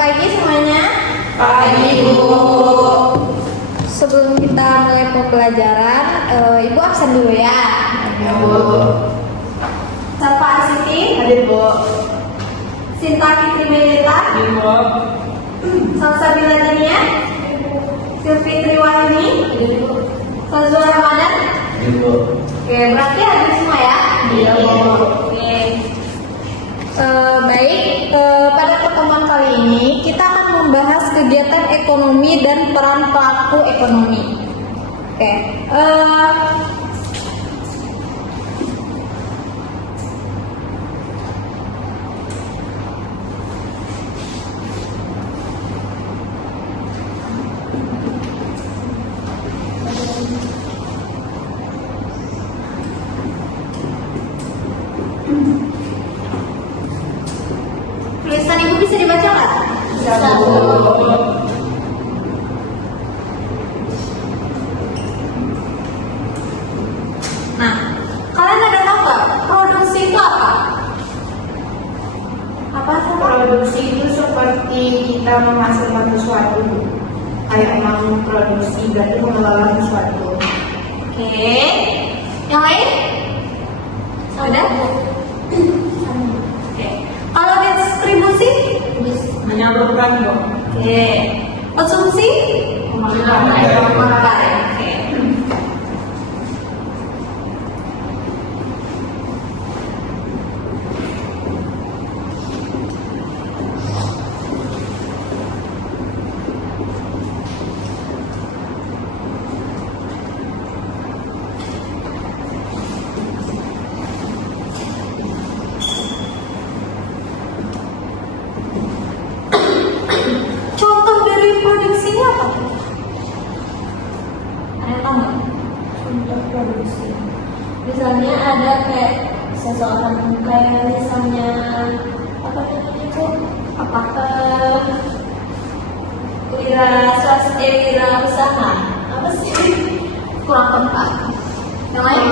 pagi semuanya. Pagi, Bu. Sebelum kita mulai pembelajaran, Ibu absen dulu ya. Ya, Bu. Safa Siti, Hadir, Bu. Sinta Fitri Melita, Hadir, Bu. Salsabila Dania, Sylvie Triwahini, Fazlur Ramadan. Hadir, Bu. Oke, berarti hadir semua ya? Iya, Bu. Oke. Baik, pada pertemuan kali ini kita akan membahas kegiatan ekonomi dan peran pelaku ekonomi. Oke, tulisan Ibu bisa dibaca nggak? Bisa, Bu. Nah, kalian ada tahu nggak produksi itu apa? Apa sih? Produksi itu seperti kita menghasilkan sesuatu. Kayak memproduksi berarti mengelola sesuatu. Oke, yang lain? Ada? Oke. Kalau distribusi? Menyalurkan, Bu. Oke. Konsumsi? Memakai. Oke. Contoh dari produksinya apa? Ada tahu nggak? Contoh produksi. Misalnya ada kayak seseorang kayak misalnya apa namanya itu? Apakah wira usaha? Apa sih? Kurang tepat. Yang lain?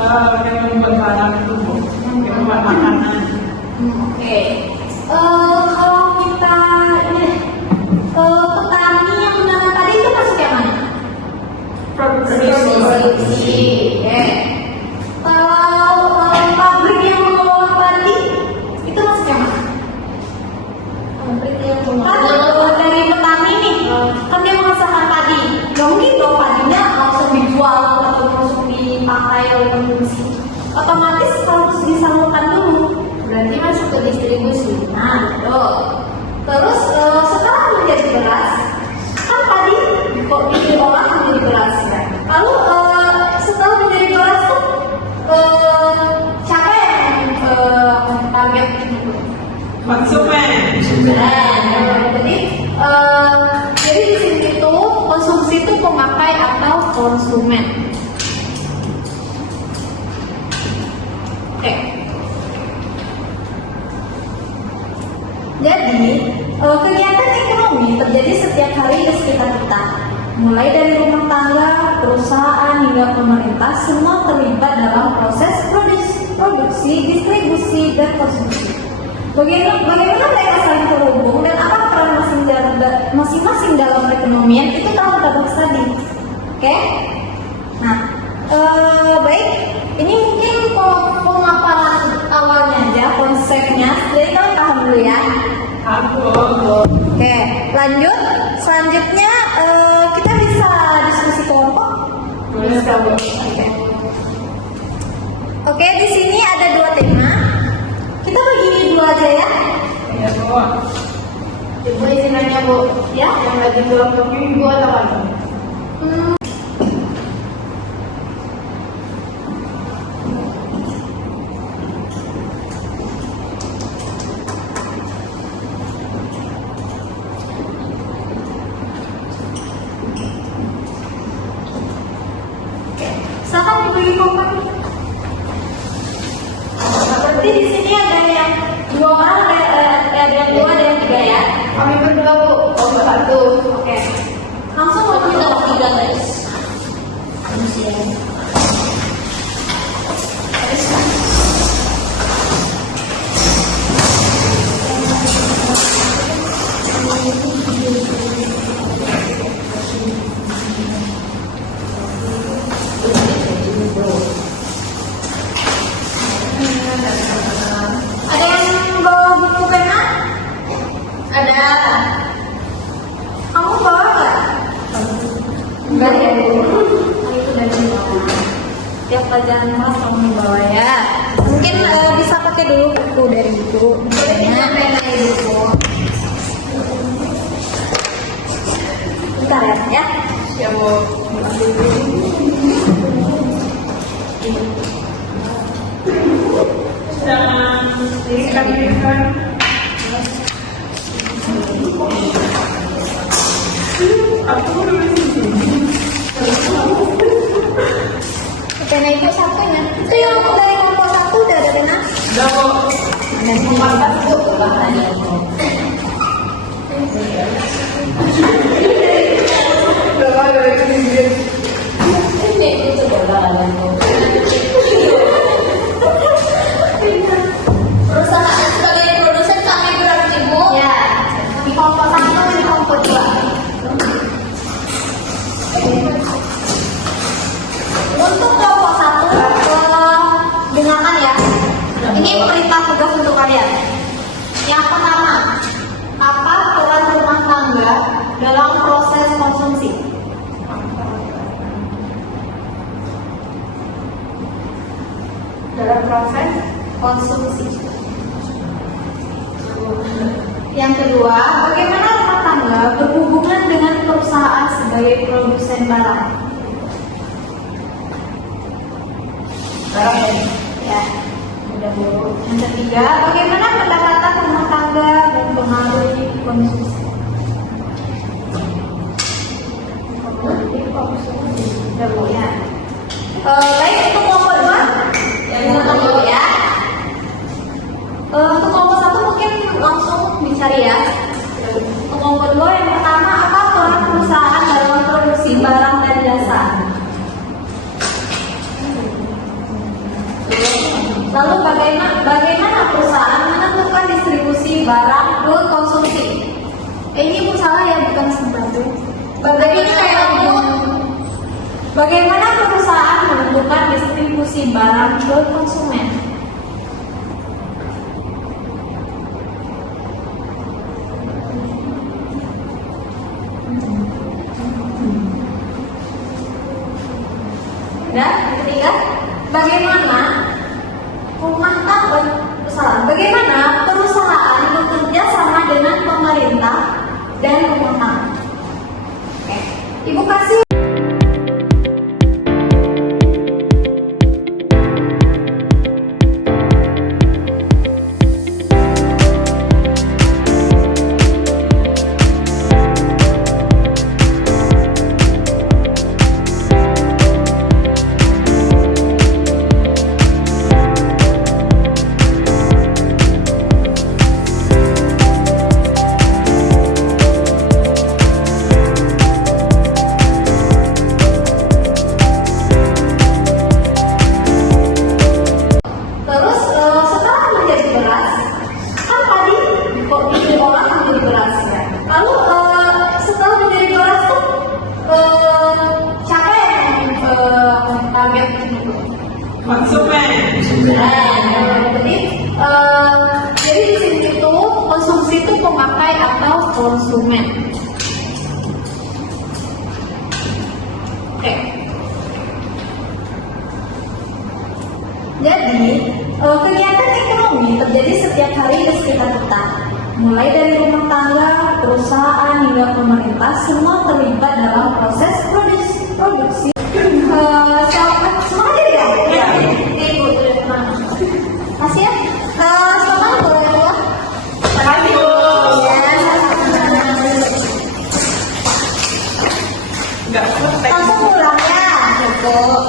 Yang membuat barang itu, Bu. Yang membuat makanan. Oke. Kalau kita ini petani yang menanam tadi itu masuk yang mana? Produksi. Oke. Kalau pabrik yang mengolah padi itu masuk yang mana? Pabrik yang mengolah dari petani nih, kan dia menghasilkan padi. Gak mungkin dong padinya langsung dijual atau langsung dipakai oleh konsumsi. Otomatis harus disalurkan dulu. Berarti masuk ke distribusi. Nah, betul. Terus setelah menjadi beras, kan tadi kok diolah menjadi beras ya. Lalu setelah menjadi beras tuh siapa yang target itu? Konsumen. Jadi di sini tuh konsumsi itu pemakai atau konsumen. Oke. Jadi, kegiatan ekonomi terjadi setiap hari di sekitar kita. Mulai dari rumah tangga, perusahaan, hingga pemerintah, semua terlibat dalam proses produksi, distribusi, dan konsumsi. Bagaimana mereka saling terhubung dan apa peran masing-masing dalam perekonomian itu telah kita bahas tadi. Oke? Nah, baik. Ini mungkin pemaparan awalnya aja, konsepnya. Jadi kalian paham dulu ya. Oke, lanjut. Selanjutnya kita bisa diskusi kelompok. Bisa, Bu. Oke, di sini ada dua tema. Kita bagi dua aja ya. Iya, Bu. Ibu izin nanya, Bu. Ya. Yang lagi kelompok ini Ibu atau apa? Siapa dibagi kelompok? Berarti di sini ada yang dua orang, ada yang dua, ada yang tiga ya. Kami berdua, Bu. Kelompok satu. Oke. Langsung mau kita tiga guys. Ada. Kamu bawa nggak? Enggak ya Bu. Itu dari bawah. Tiap pelajaran kelas kamu bawa ya. Mungkin bisa pakai dulu buku dari buku. Pena ibu. Bentar ya. Siap, Bu. Jadi kita berikan Pena itu satunya. Itu yang dari kelompok 1 udah ada pena. udah kok. Memang itu bahannya. Udah lah, udah ini. Ini itu bahannya. Perusahaan sebagai produsen kami berarti Bu. Ya. Di kelompok 1 di kelompok 2. Untuk kelompok 1 dengarkan ya. Ini perintah tugas untuk kalian. Yang pertama, apa peran rumah tangga dalam proses konsumsi? Dalam proses Konsumsi. Yang kedua, bagaimana rumah tangga berhubungan dengan perusahaan sebagai produsen barang? barang Ya, udah Bu. Yang ketiga, bagaimana pendapatan rumah tangga mempengaruhi konsumsi? Udah Bu ya. Baik, untuk kelompok 2 yang kelompok ya. Untuk kelompok 1 mungkin langsung dicari ya. Untuk kelompok 2 yang pertama, apa peran perusahaan dalam produksi barang dan jasa? Lalu bagaimana perusahaan menentukan distribusi barang ke konsumsi? Ini Bu salah ya, bukan sebenarnya. Bagaimana perusahaan menentukan distribusi barang ke konsumen? Dan ketiga, bagaimana perusahaan bekerja sama dengan pemerintah dan rumah tangga? Oke, Ibu kasih. Terus setelah menjadi beras, kan tadi kok diolah menjadi beras ya. Lalu setelah menjadi beras tuh siapa yang target itu? konsumen. Jadi di sini itu konsumsi itu pemakai atau konsumen. Oke. Jadi, kegiatan ekonomi terjadi setiap hari di sekitar kita. Mulai dari rumah tangga, perusahaan, hingga pemerintah, semua terlibat dalam proses produksi. Semangat ya? Ya. Ibu, masih ya? Semangat boleh keluar? Makasih, Bu. Ya, Enggak selesai. langsung pulang ya. Cukup.